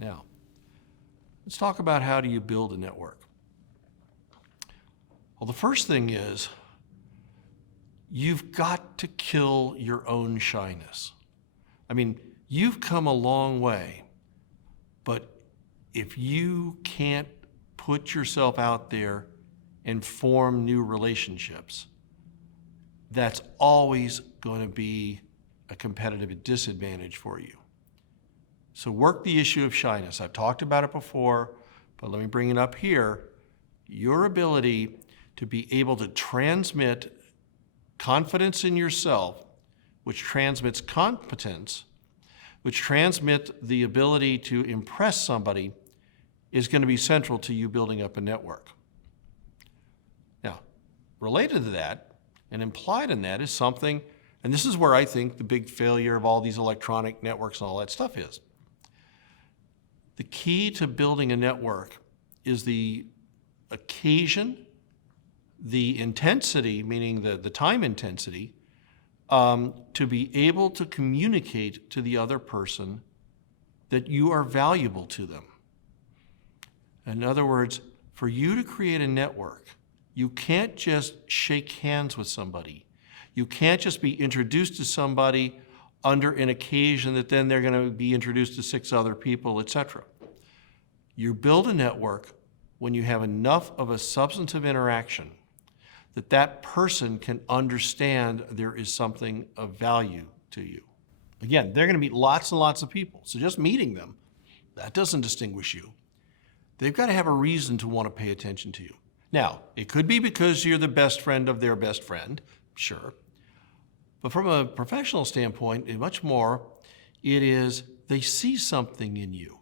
Now, let's talk about how do you build a network. Well, the first thing is you've got to kill your own shyness. I mean, you've come a long way, but if you can't put yourself out there and form new relationships, that's always going to be a competitive disadvantage for you. So work the issue of shyness. I've talked about it before, but let me bring it up here. Your ability to be able to transmit confidence in yourself, which transmits competence, which transmit the ability to impress somebody, is going to be central to you building up a network. Now, related to that, and implied in that is something, and this is where I think the big failure of all these electronic networks and all that stuff is. The key to building a network is the occasion, the intensity, meaning the time intensity, to be able to communicate to the other person that you are valuable to them. In other words, for you to create a network, you can't just shake hands with somebody. You can't just be introduced to somebody under an occasion that then they're going to be introduced to 6 other people, etc. You build a network when you have enough of a substantive interaction that that person can understand there is something of value to you. Again, they're going to meet lots and lots of people, so just meeting them, that doesn't distinguish you. They've got to have a reason to want to pay attention to you. Now, it could be because you're the best friend of their best friend, sure. But from a professional standpoint, and much more, it is they see something in you.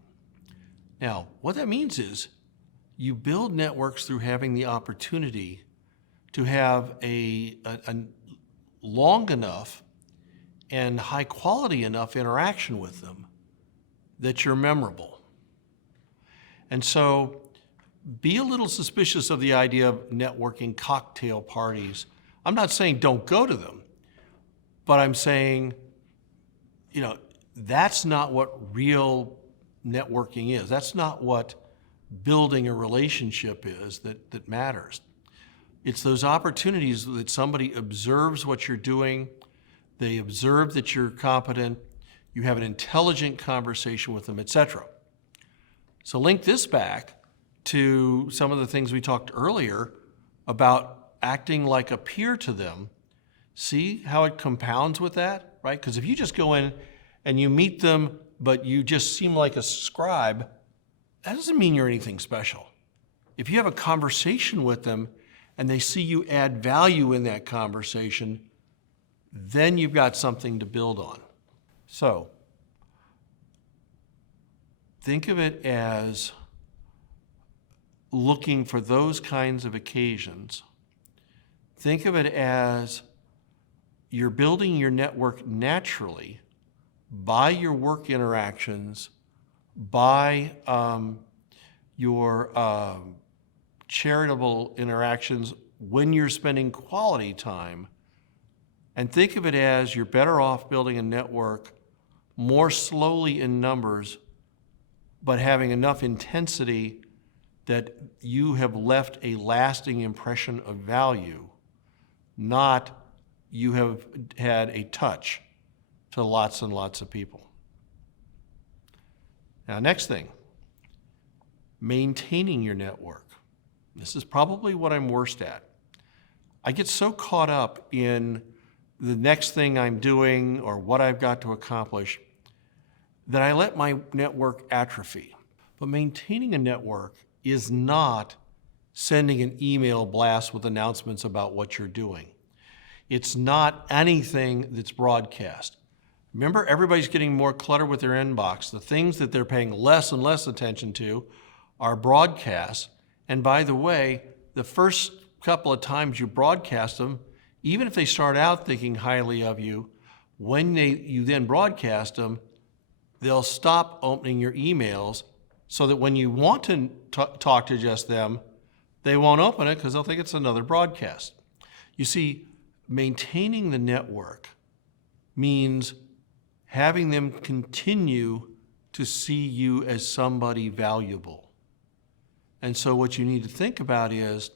Now, what that means is you build networks through having the opportunity to have a long enough and high quality enough interaction with them that you're memorable. And so be a little suspicious of the idea of networking cocktail parties. I'm not saying don't go to them, but I'm saying, that's not what real networking is. That's not what building a relationship is that matters. It's those opportunities that somebody observes what you're doing, they observe that you're competent, you have an intelligent conversation with them, etc. So link this back to some of the things we talked earlier about acting like a peer to them. See how it compounds with that, right? Because if you just go in and you meet them, but you just seem like a scribe, that doesn't mean you're anything special. If you have a conversation with them and they see you add value in that conversation, then you've got something to build on. So think of it as looking for those kinds of occasions. Think of it as you're building your network naturally by your work interactions, by your charitable interactions when you're spending quality time. And think of it as you're better off building a network more slowly in numbers, but having enough intensity that you have left a lasting impression of value, not you have had a touch to lots and lots of people. Now, next thing, maintaining your network. This is probably what I'm worst at. I get so caught up in the next thing I'm doing or what I've got to accomplish that I let my network atrophy. But maintaining a network is not sending an email blast with announcements about what you're doing. It's not anything that's broadcast. Remember, everybody's getting more cluttered with their inbox. The things that they're paying less and less attention to are broadcasts. And by the way, the first couple of times you broadcast them, even if they start out thinking highly of you, when you then broadcast them, they'll stop opening your emails so that when you want to talk to just them, they won't open it because they'll think it's another broadcast. You see, maintaining the network means having them continue to see you as somebody valuable. And so what you need to think about is,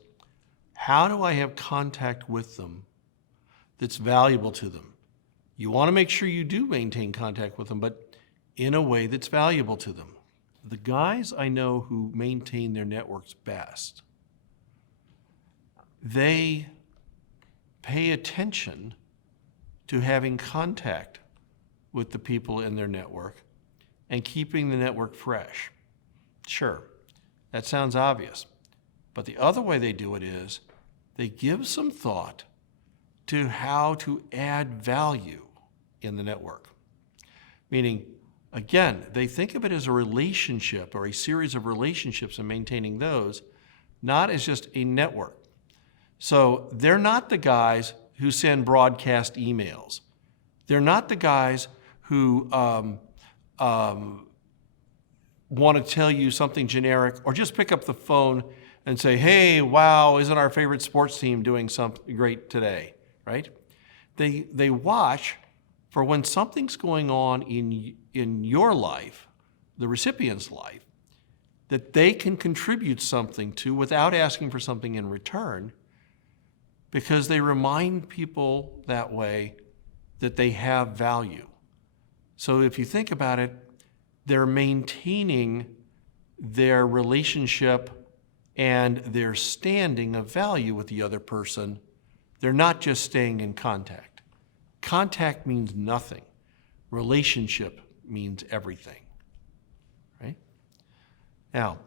how do I have contact with them that's valuable to them? You want to make sure you do maintain contact with them, but in a way that's valuable to them. The guys I know who maintain their networks best, they pay attention to having contact with the people in their network and keeping the network fresh. Sure, that sounds obvious, but the other way they do it is they give some thought to how to add value in the network. Meaning, again, they think of it as a relationship or a series of relationships and maintaining those, not as just a network. So they're not the guys who send broadcast emails. They're not the guys who want to tell you something generic or just pick up the phone and say, hey, wow, isn't our favorite sports team doing something great today, right? They watch for when something's going on in your life, the recipient's life, that they can contribute something to without asking for something in return, because they remind people that way that they have value. So if you think about it, they're maintaining their relationship and their standing of value with the other person. They're not just staying in contact. Contact means nothing. Relationship means everything, right? Now,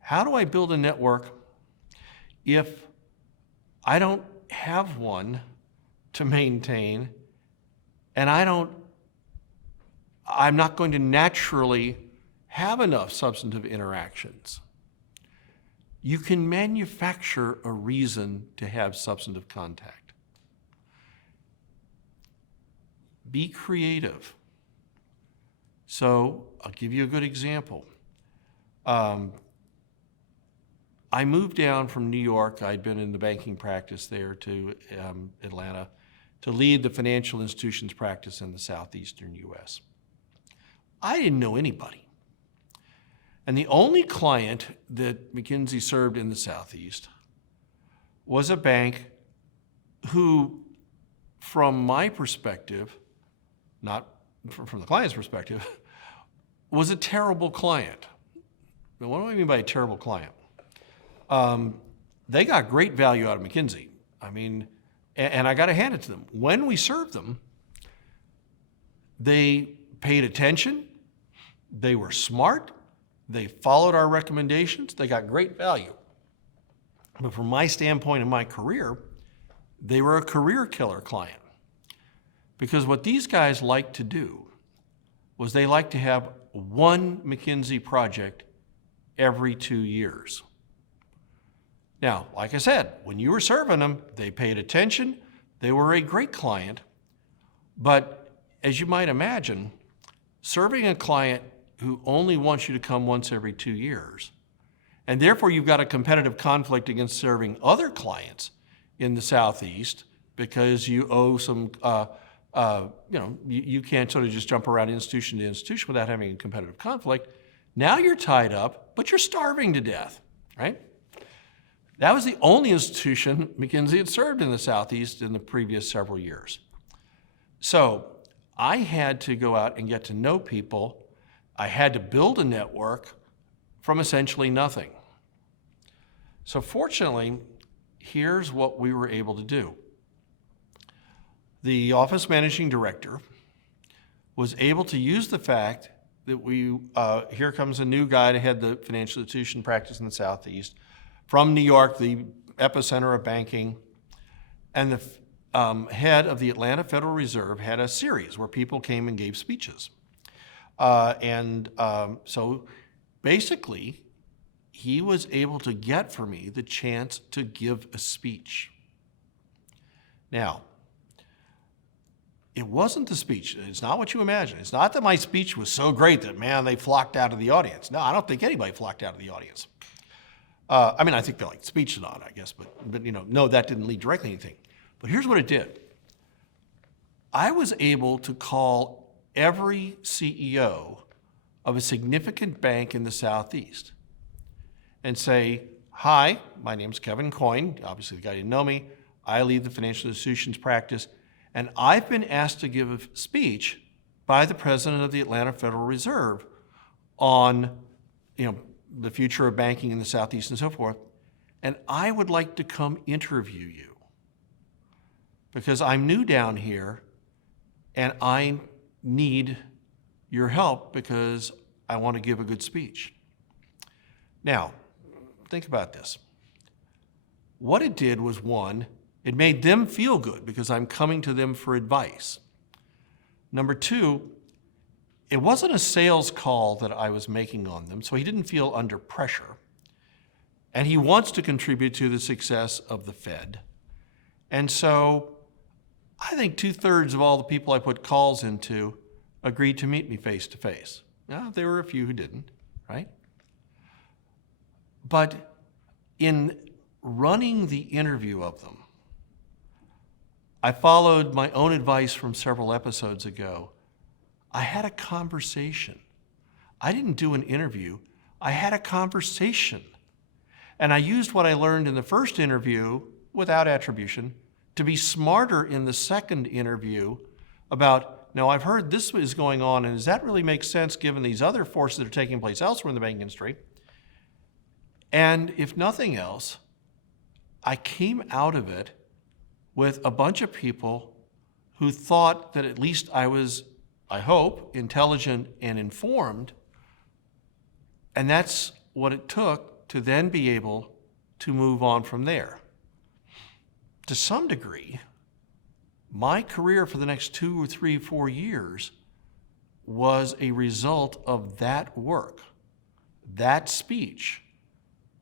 how do I build a network if I don't have one to maintain, and I'm not going to naturally have enough substantive interactions? You can manufacture a reason to have substantive contact. Be creative. So I'll give you a good example. I moved down from New York. I'd been in the banking practice there to Atlanta to lead the financial institutions practice in the southeastern U.S. I didn't know anybody. And the only client that McKinsey served in the Southeast was a bank who, from my perspective, not from the client's perspective, was a terrible client. Now, what do I mean by a terrible client? They got great value out of McKinsey. I mean, and I got to hand it to them. When we served them, they paid attention, they were smart, they followed our recommendations, they got great value. But from my standpoint in my career, they were a career killer client. Because what these guys like to do was they like to have one McKinsey project every 2 years. Now, like I said, when you were serving them, they paid attention, they were a great client, but as you might imagine, serving a client who only wants you to come once every 2 years, and therefore you've got a competitive conflict against serving other clients in the Southeast because you owe some, you can't sort of just jump around institution to institution without having a competitive conflict. Now you're tied up, but you're starving to death, right? That was the only institution McKinsey had served in the Southeast in the previous several years. So I had to go out and get to know people. I had to build a network from essentially nothing. So fortunately, here's what we were able to do. The office managing director was able to use the fact that here comes a new guy to head the financial institution practice in the Southeast from New York, the epicenter of banking, and the head of the Atlanta Federal Reserve had a series where people came and gave speeches. So basically, he was able to get for me the chance to give a speech. Now, it wasn't the speech. It's not what you imagine. It's not that my speech was so great that, man, they flocked out of the audience. No, I don't think anybody flocked out of the audience. I mean, I think they liked the speech a lot, I guess, but no, that didn't lead directly to anything. But here's what it did. I was able to call every CEO of a significant bank in the Southeast and say, hi, my name's Kevin Coyne. Obviously, the guy didn't know me. I lead the financial institutions practice, and I've been asked to give a speech by the president of the Atlanta Federal Reserve on, the future of banking in the Southeast and so forth, and I would like to come interview you because I'm new down here and I need your help because I want to give a good speech. Now, think about this. What it did was, one, it made them feel good because I'm coming to them for advice. Number two, it wasn't a sales call that I was making on them, so he didn't feel under pressure. And he wants to contribute to the success of the Fed. And so I think 2/3 of all the people I put calls into agreed to meet me face to face. Now, there were a few who didn't, right? But in running the interview of them, I followed my own advice from several episodes ago. I had a conversation. I didn't do an interview. I had a conversation. And I used what I learned in the first interview, without attribution, to be smarter in the second interview about, now I've heard this is going on, and does that really make sense given these other forces that are taking place elsewhere in the banking industry? And if nothing else, I came out of it with a bunch of people who thought that at least I was, I hope, intelligent and informed. And that's what it took to then be able to move on from there. To some degree, my career for the next 2 or 3, 4 years was a result of that work, that speech,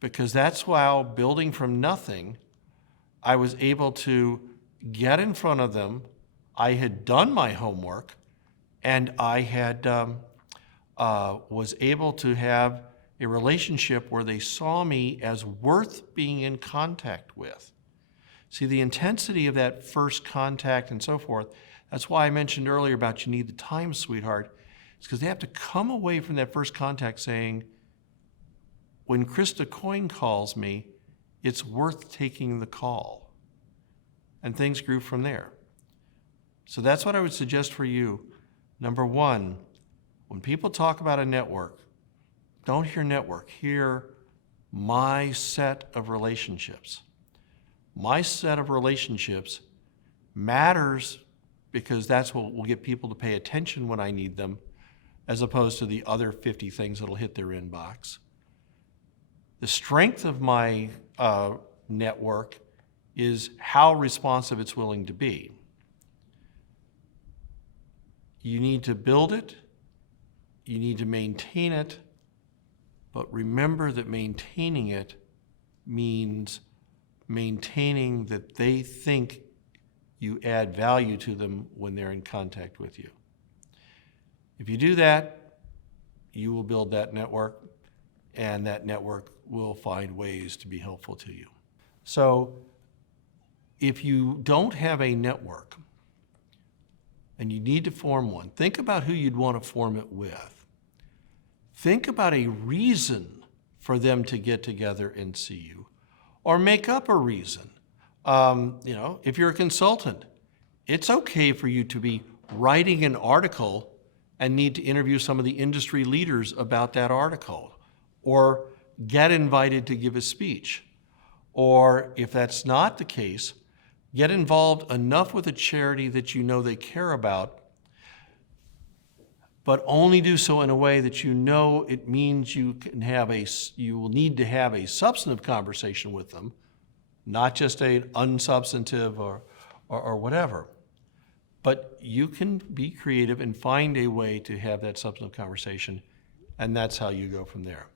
because that's while building from nothing, I was able to get in front of them. I had done my homework, and I had was able to have a relationship where they saw me as worth being in contact with. See, the intensity of that first contact and so forth, that's why I mentioned earlier about you need the time, sweetheart. It's because they have to come away from that first contact saying, when Krista Coyne calls me, it's worth taking the call. And things grew from there. So that's what I would suggest for you. Number one, when people talk about a network, don't hear network, hear my set of relationships. My set of relationships matters because that's what will get people to pay attention when I need them, as opposed to the other 50 things that'll hit their inbox. The strength of my network is how responsive it's willing to be. You need to build it, you need to maintain it, but remember that maintaining it means maintaining that they think you add value to them when they're in contact with you. If you do that, you will build that network, and that network will find ways to be helpful to you. So if you don't have a network and you need to form one, think about who you'd want to form it with. Think about a reason for them to get together and see you, or make up a reason. If you're a consultant, it's okay for you to be writing an article and need to interview some of the industry leaders about that article, or get invited to give a speech. Or if that's not the case, get involved enough with a charity that you know they care about, but only do so in a way that you know it means you will need to have a substantive conversation with them, not just an unsubstantive or whatever. But you can be creative and find a way to have that substantive conversation, and that's how you go from there.